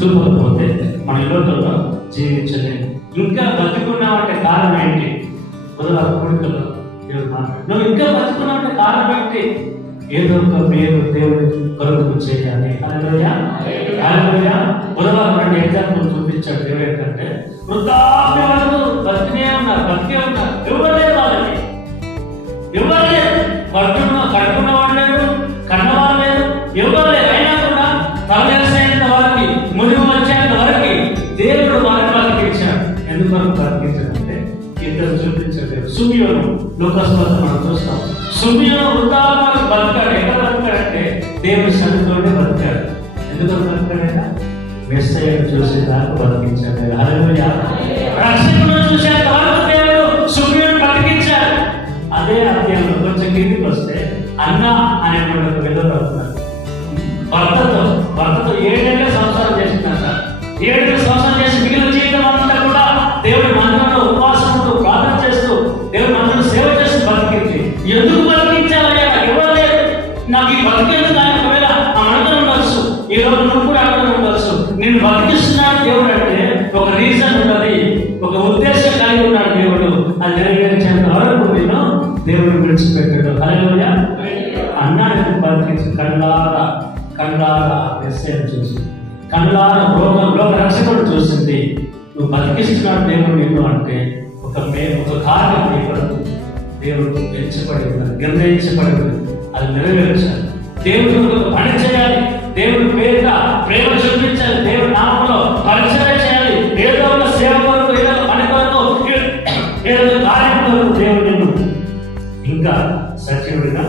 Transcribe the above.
చూపకపోతే మన యువతలో జీవించలేము ఇంకా బతుకున్నామంటే కారణం ఏంటి? మొదల నువ్వు ఇంకా బతుకున్నావంటే కారణం ఏంటి? ఏదో ఒక పేరు దేవుడి కొరకు చేయాలి. మొదల రెండు ఎగ్జాంపుల్ చూపించాడు దేవుడు ఏంటంటే వృద్ధ ఎందుకు బతికించాడంటే ఇద్దరు చూపించలేదు. సుమియోను లోకస్వత మనం చూస్తాం. సుమియోను వృద్ధాలకు బతికాడు ఎక్కడ బతికాడంటే దేవుని సన్నిధిలోనే బతికాడు ఎందుకు బతికాడైనా మెస్సయ్యను చూసేదాకా బతికించాడు. హల్లెలూయా. రక్షకుడు చూసేంత దేవుడు సుమియోను బతికించాడు. అదే అధ్యాయంలో కొంచెం కిందికి వస్తే అన్న అనే ఒక విధవ అవుతున్నారు భర్తతో భర్తతో ఏడేళ్ళ సంసారం చేస్తున్నారు సార్. ఏడేళ్ళ ఈ బతికేందుకు దాని ఒకవేళ అనంతరం ఉండొచ్చు ఈ రోజు నువ్వు కూడా అనంతరం ఉండొచ్చు. నేను బతికిస్తున్నాను దేవుడు అంటే ఒక రీజన్ ఉన్నది ఒక ఉద్దేశం కలిగి ఉన్నాడు దేవుడు. అది నెరవేర్చేంత వరకు నేను దేవుడు విడిచిపెట్టాడు. హల్లెలూయా. అన్నాడు బతికించి. కళ్ళారా కళ్ళారా మెస్సేజ్ చూసి కళ్ళారా రోగంలో రక్షకుడు చూసింది. నువ్వు బతికిస్తున్నాడు దేవుడు నిన్ను అంటే ఒక మే ఒక కార్యం నీ దేవుడు పెంచబడి ఉన్నది నిర్ణయించబడి ఉన్నది అది నెరవేర్చాలి దేవుడు పని చేయాలి దేవుడి పేరిట ప్రేమ చూపించాలి. దేవుడి నామంలో పరిచయం చేయాలి. ఏదో ఒక సేవ కొరకు ఏదో పని కొరకు ఏదో కార్యం కొరకు దేవుడు ఇంకా సచివుడిగా